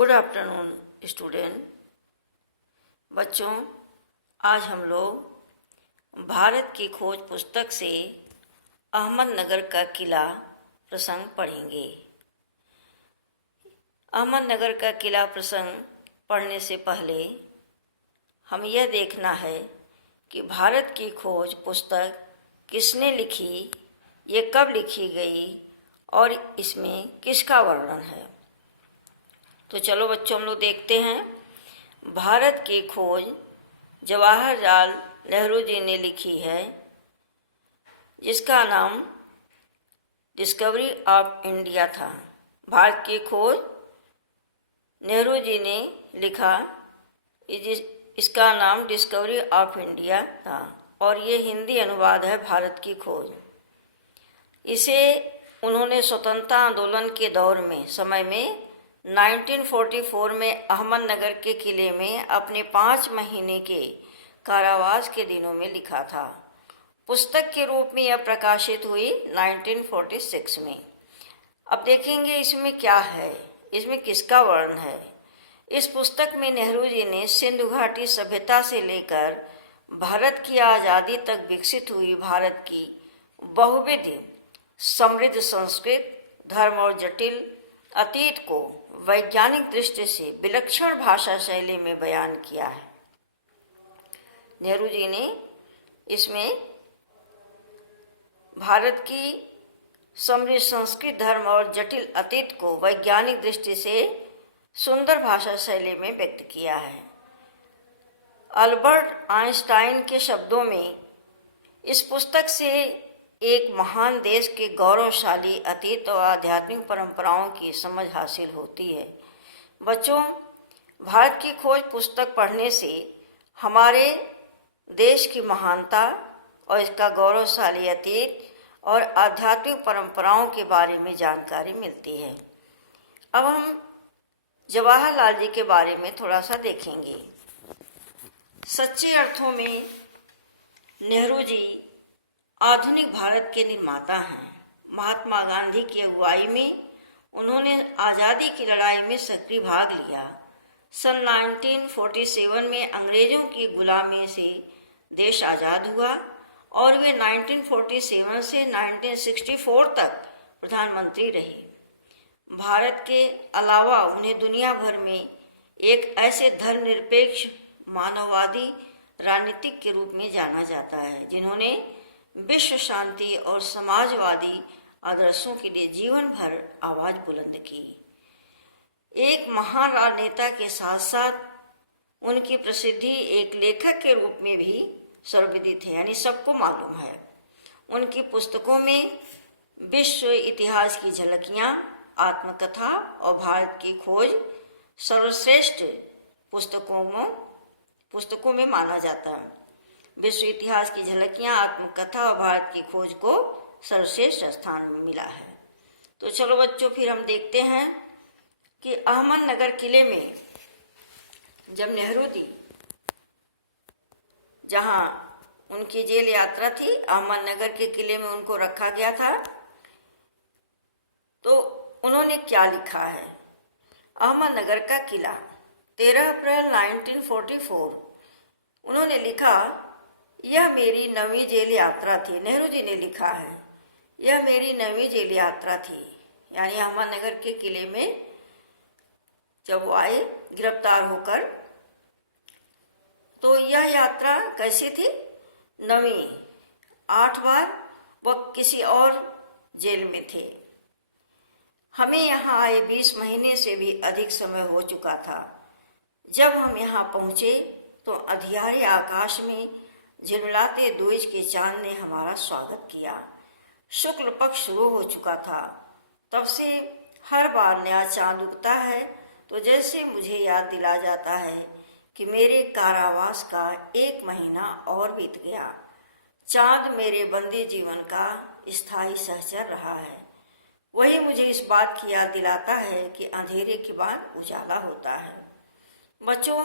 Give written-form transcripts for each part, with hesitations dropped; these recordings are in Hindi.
Good afternoon student. बच्चों, आज हम लोग भारत की खोज पुस्तक से अहमदनगर का किला प्रसंग पढ़ेंगे। अहमदनगर का किला प्रसंग पढ़ने से पहले हम यह देखना है कि भारत की खोज पुस्तक किसने लिखी, ये कब लिखी गई और इसमें किसका वर्णन है। तो चलो बच्चों, हम लोग देखते हैं। भारत की खोज जवाहरलाल नेहरू जी ने लिखी है, जिसका नाम डिस्कवरी ऑफ इंडिया था। भारत की खोज नेहरू जी ने लिखा, इसका नाम डिस्कवरी ऑफ इंडिया था और ये हिंदी अनुवाद है भारत की खोज। इसे उन्होंने स्वतंत्रता आंदोलन के दौर में समय में 1944 में अहमदनगर के किले में अपने 5 महीने के कारावास के दिनों में लिखा था। पुस्तक के रूप में यह प्रकाशित हुई 1946 में। अब देखेंगे इसमें क्या है, इसमें किसका वर्णन है। इस पुस्तक में नेहरू जी ने सिंधु घाटी सभ्यता से लेकर भारत की आज़ादी तक विकसित हुई भारत की बहुविध समृद्ध संस्कृत, धर्म और जटिल अतीत को वैज्ञानिक दृष्टि से विलक्षण भाषा शैली में बयान किया है। नेहरू जी ने इसमें भारत की समृद्ध संस्कृत, धर्म और जटिल अतीत को वैज्ञानिक दृष्टि से सुंदर भाषा शैली में व्यक्त किया है। अल्बर्ट आइंस्टाइन के शब्दों में इस पुस्तक से एक महान देश के गौरवशाली अतीत और आध्यात्मिक परंपराओं की समझ हासिल होती है। बच्चों, भारत की खोज पुस्तक पढ़ने से हमारे देश की महानता और इसका गौरवशाली अतीत और आध्यात्मिक परंपराओं के बारे में जानकारी मिलती है। अब हम जवाहरलाल जी के बारे में थोड़ा सा देखेंगे। सच्चे अर्थों में नेहरू जी आधुनिक भारत के निर्माता हैं। महात्मा गांधी की अगुवाई में उन्होंने आज़ादी की लड़ाई में सक्रिय भाग लिया। सन 1947 में अंग्रेजों की गुलामी से देश आज़ाद हुआ और वे 1947 से 1964 तक प्रधानमंत्री रहे। भारत के अलावा उन्हें दुनिया भर में एक ऐसे धर्मनिरपेक्ष मानववादी राजनीतिक के रूप में जाना जाता है, जिन्होंने विश्व शांति और समाजवादी आदर्शों के लिए जीवन भर आवाज बुलंद की। एक महान राजनेता के साथ साथ उनकी प्रसिद्धि एक लेखक के रूप में भी सर्वविदित है, यानी सबको मालूम है। उनकी पुस्तकों में विश्व इतिहास की झलकियां, आत्मकथा और भारत की खोज सर्वश्रेष्ठ पुस्तकों में माना जाता है। विश्व इतिहास की झलकियां, आत्मकथा और भारत की खोज को सर्वश्रेष्ठ स्थान में मिला है। तो चलो बच्चों, फिर हम देखते हैं कि अहमदनगर किले में जब नेहरू जी, जहां उनकी जेल यात्रा थी, अहमदनगर के किले में उनको रखा गया था, तो उन्होंने क्या लिखा है। अहमदनगर का किला 13 अप्रैल 1944 उन्होंने लिखा, यह मेरी 9वीं जेल यात्रा थी। नेहरू जी ने लिखा है, यह मेरी 9वीं जेल यात्रा थी, यानी अहमदनगर के किले में जब वो आए गिरफ्तार होकर, तो यह यात्रा कैसी थी, 9वीं। 8 बार वह किसी और जेल में थे। हमें यहाँ आए 20 महीने से भी अधिक समय हो चुका था। जब हम यहाँ पहुँचे तो अंधियारे आकाश में झिलमिलाते दूज के चांद ने हमारा स्वागत किया। शुक्ल पक्ष शुरू हो चुका था। तब से हर बार नया चांद उगता है तो जैसे मुझे याद दिला जाता है कि मेरे कारावास का 1 महीना और बीत गया। चांद मेरे बंदी जीवन का स्थायी सहचर रहा है। वही मुझे इस बात की याद दिलाता है कि अंधेरे के बाद उजाला होता है। बच्चों,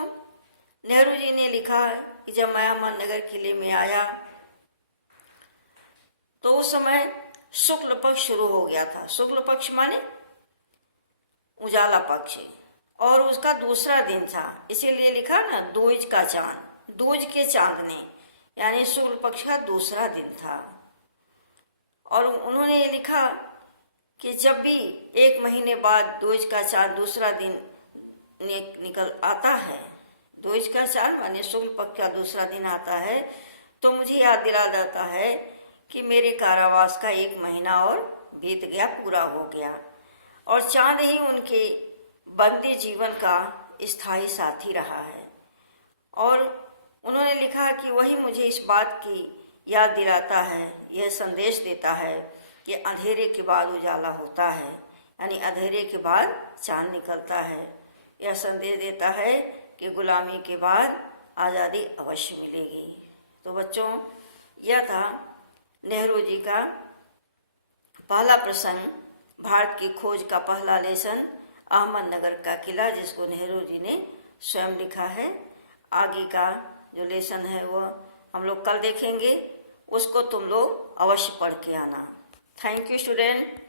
नेहरू जी ने लिखा कि जब मैं अहमदनगर किले में आया तो उस समय शुक्ल पक्ष शुरू हो गया था। शुक्ल पक्ष माने उजाला पक्ष, और उसका दूसरा दिन था, इसीलिए लिखा ना दूज का चांद, दूज के चांद ने, यानी शुक्ल पक्ष का दूसरा दिन था। और उन्होंने ये लिखा कि जब भी 1 महीने बाद दूज का चांद दूसरा दिन निकल आता है, दूज का चांद माने शुक्ल पक्ष का दूसरा दिन आता है, तो मुझे याद दिला जाता है कि मेरे कारावास का 1 महीना और बीत गया, पूरा हो गया। और चांद ही उनके बंदी जीवन का स्थायी साथी रहा है। और उन्होंने लिखा कि वही मुझे इस बात की याद दिलाता है, यह संदेश देता है कि अंधेरे के बाद उजाला होता है, यानी अंधेरे के बाद चांद निकलता है। यह संदेश देता है कि गुलामी के बाद आज़ादी अवश्य मिलेगी। तो बच्चों, यह था नेहरू जी का पहला प्रसंग, भारत की खोज का पहला लेसन, अहमदनगर का किला, जिसको नेहरू जी ने स्वयं लिखा है। आगे का जो लेसन है वो हम लोग कल देखेंगे, उसको तुम लोग अवश्य पढ़ के आना। Thank you student.